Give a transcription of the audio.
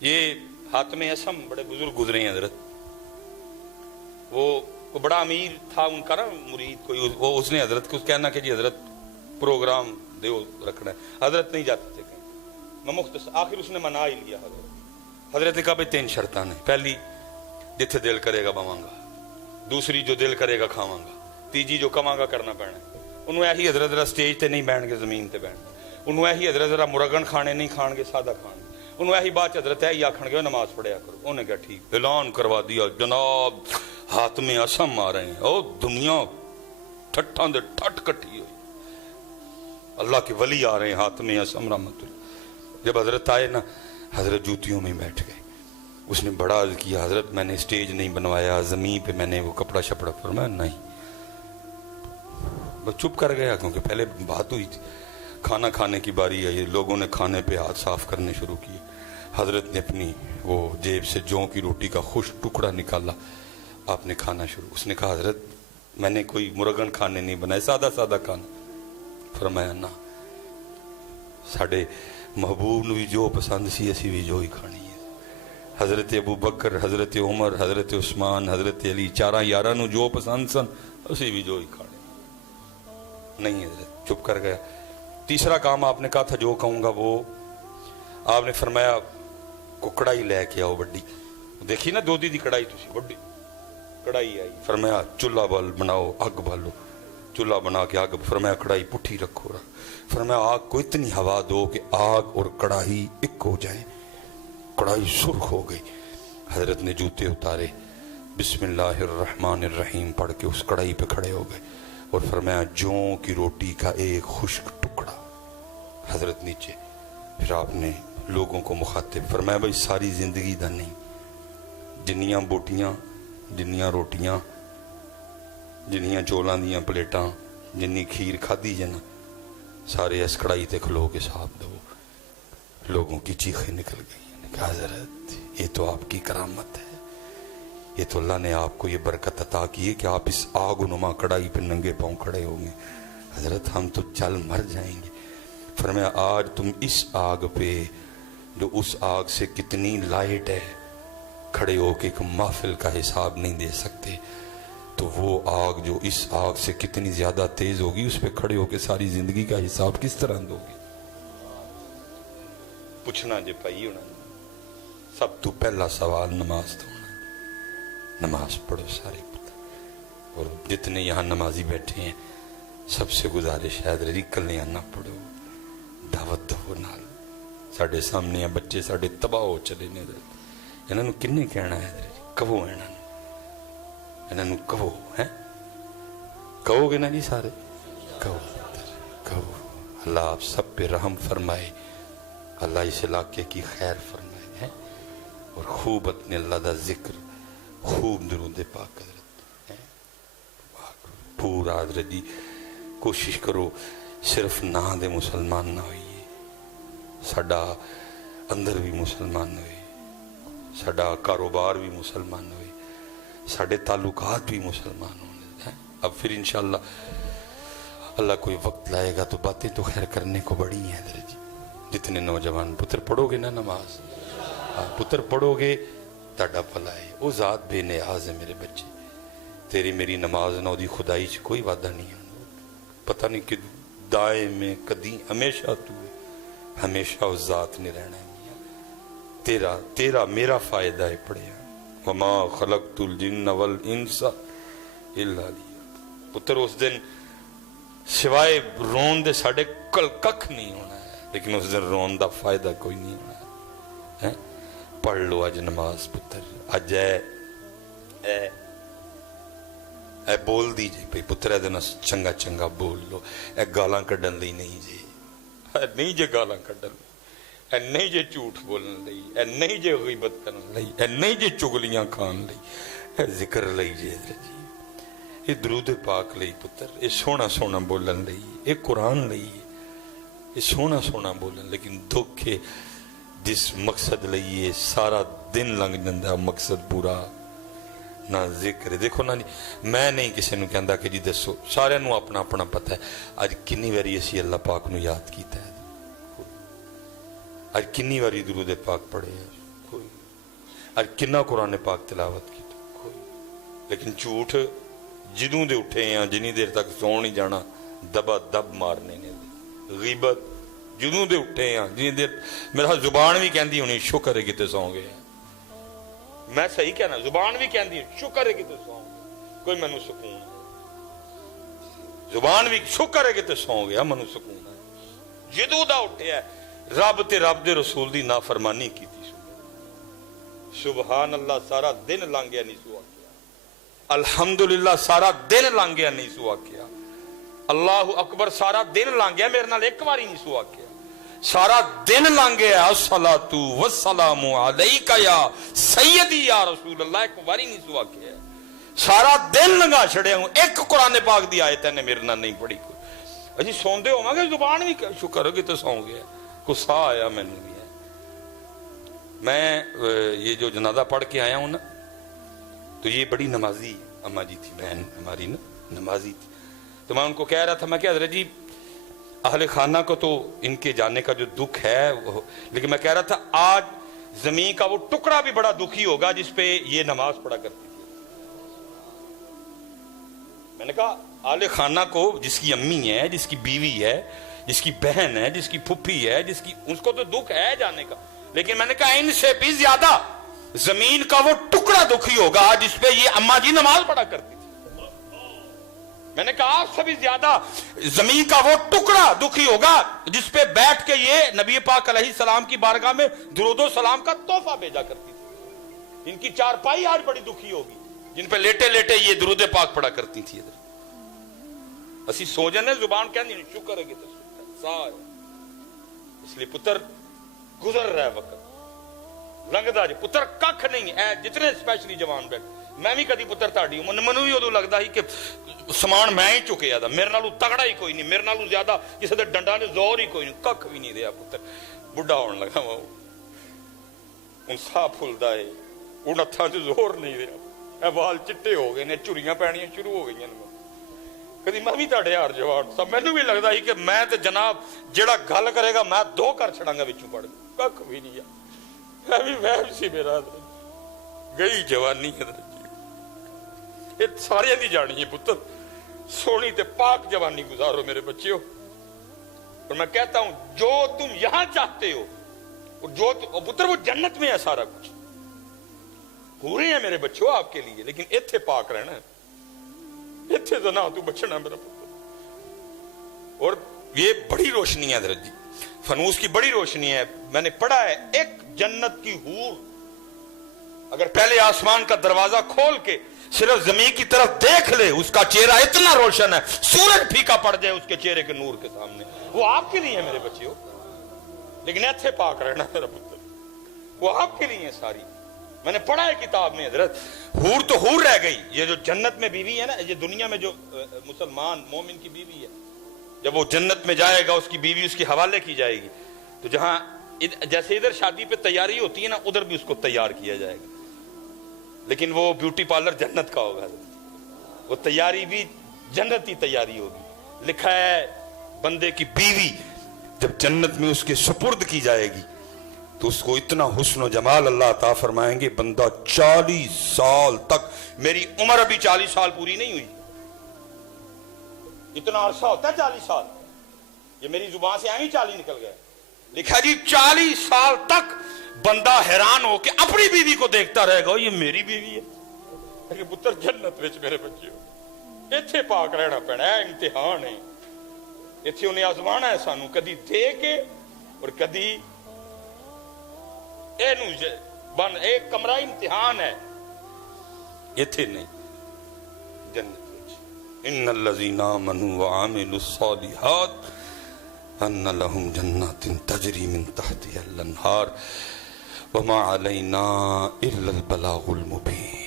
یہ حاتم اسم بڑے بزرگ گزرے ہیں حضرت، وہ بڑا امیر تھا ان کا نا مرید کوئی، وہ اس نے حضرت کو کہنا کہ جی حضرت پروگرام دیو رکھنا ہے، حضرت نہیں جاتے تھے کہیں، میں مختصر آخر اس نے منا ہی لیا حضرت نے کہا بھائی 3 شرطاں نے، پہلی جتھے دل کرے گا باواں گا، دوسری جو دل کرے گا کھاواں گا، تیجی جو کواں گا کرنا پینا۔ انہوں ایہی حضرت ذرا سٹیج تے نہیں بہن گے، زمین تے بہن گے، انہوں ایہی حضرت ذرا مرغن کھانے نہیں کھان گے، سادہ کھان گے، انہوں ایہی بات حضرت ایہی آکھن گے نماز پڑھیا کرو۔ انہوں نے کہا ٹھیک، اعلان کروا دیا جناب حاتم اسم آ رہے ہیں، او دنیا ٹھٹھاں دے ٹھٹ کٹھی ہوئی، اللہ کے ولی آ رہے ہیں حاتم اسم رحمت اللہ۔ جب حضرت آئے نا حضرت جوتیوں میں بیٹھ گئے، اس نے بڑا عرض کیا حضرت میں نے سٹیج نہیں بنوایا، زمین پہ میں نے وہ کپڑا شپڑا، فرمایا نہیں، وہ چپ کر گیا کیونکہ پہلے بات ہوئی تھی، کھانا کھانے کی باری آئی، لوگوں نے کھانے پہ ہاتھ صاف کرنے شروع کیے، حضرت نے اپنی وہ جیب سے جوں کی روٹی کا خشک ٹکڑا نکالا، آپ نے کھانا شروع، اس نے کہا حضرت میں نے کوئی مرغن کھانے نہیں بنائے، سادہ سادہ کھانا، فرمایا نہ ساڑھے محبوب نو بھی جو پسند سی اسی بھی جو ہی کھانی ہے، حضرت ابو بکر، حضرت عمر، حضرت عثمان، حضرت علی، 4 یاراں نو جو پسند سن اسی بھی جو ہی کھانی نہیں۔ حضرت چپ کر گیا۔ تیسرا کام آپ نے کہا تھا جو کہوں گا وہ، آپ نے فرمایا کو کڑائی لے کے آؤ بڑی، دیکھی نا دودھی دی کڑائی تسی بڑی کڑائی آئی، فرمایا چولہا بال بناؤ، اگ بالو، چولہا بنا کے آگ، فرمایا کڑائی پٹھی رکھو، فرمایا آگ کو اتنی ہوا دو کہ آگ اور کڑاہی ایک ہو جائیں، کڑائی سرخ ہو گئی، حضرت نے جوتے اتارے، بسم اللہ الرحمن الرحیم پڑھ کے اس کڑائی پہ کھڑے ہو گئے اور فرمایا جوں کی روٹی کا ایک خشک ٹکڑا، حضرت نیچے، پھر آپ نے لوگوں کو مخاطب فرمایا بھائی ساری زندگی دا نہیں، جنیاں بوٹیاں، جنیاں روٹیاں، جنیاں چولاں دیاں پلیٹاں، جنی کھیر کھادی جنا، سارے اس کڑائی تے کھلو کے صاحب دو۔ لوگوں کی چیخیں نکل گئی، کہا حضرت یہ تو آپ کی کرامت ہے، یہ تو اللہ نے آپ کو یہ برکت عطا کی ہے کہ آپ اس آگ و نما کڑائی پہ ننگے پاؤں کھڑے ہوں گے، حضرت ہم تو چل مر جائیں گے۔ فرمایا آج تم اس آگ پہ جو اس آگ سے کتنی لائٹ ہے کھڑے ہو کے ایک محفل کا حساب نہیں دے سکتے، تو وہ آگ جو اس آگ سے کتنی زیادہ تیز ہوگی اس پہ کھڑے ہو کے ساری زندگی کا حساب کس طرح دو گے؟ پوچھنا جے پائی ہونا، سب تو پہلا سوال نماز تو ہونا، نماز پڑھو سارے پتر، اور جتنے یہاں نمازی بیٹھے ہیں سب سے گزارش ہے حضرت کلیاں نہ پڑھو، دعوت دو نال، ساڑھے سامنے ہیں بچے ساڑھے تباہ ہو چلے نے، انہوں نے کنے کہنا ہے حضرت کبھو انہوں نے کہو ہیں کہو گے نا جی سارے کہو کہو، اللہ آپ سب پہ رحم فرمائے، اللہ اس علاقے کی خیر فرمائے ہیں، اور خوب اپنے اللہ دا ذکر، خوب درود پاک حضرت ہیں، پورا حضرت جی کوشش کرو صرف نہ دے مسلمان نہ ہوئیے، ساڑا اندر بھی مسلمان ہوئے، ساڑا کاروبار بھی مسلمان ہوئے، ساڑے تعلقات بھی مسلمان ہونے ہیں۔ اب پھر انشاءاللہ اللہ کوئی وقت لائے گا تو باتیں تو خیر کرنے کو بڑی ہیں حضرت جی، جتنے نوجوان پتر پڑھو گے نا نماز، پتر پڑھو گے تاڑا پھلا ہے، وہ ذات بے نیاز ہے میرے بچے، تیری میری نماز نہ دی خدائی چ کوئی وعدہ نہیں ہے، پتہ نہیں کہ دائیں میں کدی ہمیشہ تو ہے، ہمیشہ اس ذات نے رہنا ہے، تیرا میرا فائدہ ہے پڑھے، وما خلقت الجن والانس الا لیعبدون۔ پتر اس دن سوائے رون دے ساڑھے کل ککھ نہیں ہونا ہے، لیکن اس دن رون دا فائدہ کوئی نہیں ہونا ہے، پڑھ لو آج نماز پتر، آج اے بول دیجئے پہ پتر اے دن چنگا چنگا بول لو، اے گالاں کڈن لی نہیں جے، اے نہیں جے گالاں کڈن لی، اے نہیں جے جھوٹ بولن لئی، اے نہیں جے غیبت کرن لئی، اے نہیں جے چگلیاں کھان لئی، اے ذکر لئی جے حضرت جی، اے درود پاک لئی پتر، اے سونا سونا بولن لئی، اے قرآن لئی، اے سونا سونا بولن، لیکن دکھ ہے جس مقصد لئیے سارا دن لنگ جندہ مقصد پورا نہ ذکر ہے۔ دیکھو نا میں نہیں کسی نو کہندا کہ جی دسو، سارے نو اپنا اپنا پتہ ہے، آج کنی واری اسی اللہ پاک نو یاد کیتا ہے، آج کنی واری درود پاک پڑھے ہیں، اج کنا قرآن پاک تلاوت کی لیکن جھوٹ جدوں دے اٹھے ہیں جنی دیر تک سو نہیں جانا دبا دب مارنے نے غیبت جدوں دے اٹھے ہیں جنی دیر میرا زبان بھی کہندی ہونی شکر ہے کتے سو گئے میں صحیح کہنا زبان بھی کہندی شکر ہے کتے سو گئے کوئی منو سکون زبان بھی شکر ہے کتے سو گیا منو سکون ہے جدوں دا اٹھے ہے رب تے رب دے رسول دی نافرمانی کی تھی سبحان اللہ سارا دن لنگ گیا نہیں سوا کیا الحمدللہ سارا دن لنگ گیا نہیں سوا کیا اللہ اکبر سارا دن لنگ گیا میرے نال ایک باری نہیں سوا کیا سارا دن لنگ گیا الصلاۃ والسلام علیک یا سیدی یا رسول اللہ ایک باری نہیں سوا کیا سارا دن لنگا چھڑے ہوں ایک قرآن پاک دی آیت نے میرے نال نہیں پڑھی کوئی اجی سوندے ہو گے زبان بھی شکر ہے کہ تو سو گیا کو سا آیا میں نے بھی ہے میں یہ جو جنازہ پڑھ کے آیا ہوں نا تو یہ بڑی نمازی اماں جی تھی بہن ہماری نا نمازی تھی تو میں ان کو کہہ رہا تھا میں کہ حضرت جی اہل خانہ کو تو ان کے جانے کا جو دکھ ہے لیکن میں کہہ رہا تھا آج زمین کا وہ ٹکڑا بھی بڑا دکھی ہوگا جس پہ یہ نماز پڑھا کرتی تھی میں نے کہا اہل خانہ کو جس کی امی ہے جس کی بیوی ہے جس کی بہن ہے جس کی پھپھی ہے جس کی اس کو تو دکھ ہے جانے کا لیکن میں نے کہا ان سے بھی زیادہ زمین کا وہ ٹکڑا دکھی ہوگا جس پہ یہ اماں جی نماز پڑھا کرتی تھی میں نے کہا آپ سے بھی زیادہ زمین کا وہ ٹکڑا دکھی ہوگا جس پہ بیٹھ کے یہ نبی پاک علیہ السلام کی بارگاہ میں درود و سلام کا تحفہ بھیجا کرتی تھی ان کی چارپائی آج بڑی دکھی ہوگی جن پہ لیٹے لیٹے یہ درود پاک پڑھا کرتی تھی اسی سوجنے زبان کہنی شکر ہے کہ اس لیے پتر گزر رہا ہے وقت لنگدا جی پتر ککھ نہیں ہے جتنے اسپیشلی جوان بیٹھ میں بھی کدی پتر تاڑی ہوں منو بھی ادو لگتا ہی کہ سامان میں ہی چکیا تھا میرے نالوں تگڑا ہی کوئی نہیں میرے نالوں زیادہ کسی دے ڈنڈا نے زور ہی کوئی نہیں ککھ بھی نہیں دیا پتر بڑھا ہونے لگا وہ ان سا پھلدا ہے ان ہتھاں چ زور نہیں رہا اے وال چٹے ہو گئے نے چوریاں پینیاں شروع ہو گئی کدی میں بھی تاڑے یار جوان سب مینوں بھی لگتا ہی کہ میں تے جناب جڑا گل کرے گا میں دو کر چھڑاں گا وچوں پڑھ ککھ بھی نہیں میں بھی وہم سی میرا گئی جوانی یہ سارے دی جانی ہے پتر سونی تے پاک جوانی گزارو میرے بچیو اور میں کہتا ہوں جو تم یہاں چاہتے ہو اور جو پتر وہ جنت میں ہے سارا کچھ پورے ہیں میرے بچوں آپ کے لیے لیکن ایتھے پاک رہنا ہے ایتھے زنا تو بچنا میرا پتر اور یہ بڑی روشنی ہے حضرت جی فنوس کی بڑی روشنی ہے میں نے پڑھا ہے ایک جنت کی حور اگر پہلے آسمان کا دروازہ کھول کے صرف زمین کی طرف دیکھ لے اس کا چہرہ اتنا روشن ہے سورج پھیکا پڑ جائے اس کے چہرے کے نور کے سامنے وہ آپ کے لیے ہے میرے بچیوں لیکن ایتھے پاک رہنا میرا پتر وہ آپ کے لیے ہے ساری میں نے پڑھا ہے کتاب میں حضرت حور تو حور رہ گئی یہ جو جنت میں بیوی ہے نا یہ دنیا میں جو مسلمان مومن کی بیوی ہے جب وہ جنت میں جائے گا اس کی بیوی اس کے حوالے کی جائے گی تو جہاں جیسے ادھر شادی پہ تیاری ہوتی ہے نا ادھر بھی اس کو تیار کیا جائے گا لیکن وہ بیوٹی پارلر جنت کا ہوگا وہ تیاری بھی جنتی تیاری ہوگی لکھا ہے بندے کی بیوی جب جنت میں اس کے سپرد کی جائے گی تو اس کو اتنا حسن و جمال اللہ عطا فرمائیں گے بندہ 40 سال تک میری عمر ابھی 40 سال پوری نہیں ہوئی اتنا عرصہ ہوتا ہے 40 سال یہ میری زبان سے آئیں 40 نکل گئے لکھا جی 40 سال تک بندہ حیران ہو کے اپنی بیوی کو دیکھتا رہے گا یہ میری بیوی ہے پتر جنت وچ میرے بچے ایتھے پاک رہنا پینا ہے امتحان ہے ایتھے انہیں آزمانا ہے سانو کدی دے کے اور کدی ایک کمرہ امتحان ہے ایتھے نہیں جنت ان الذین آمنوا وعملوا الصالحات ان لهم جنات تجری من تحتها الانہار وما علینا الا البلاغ المبین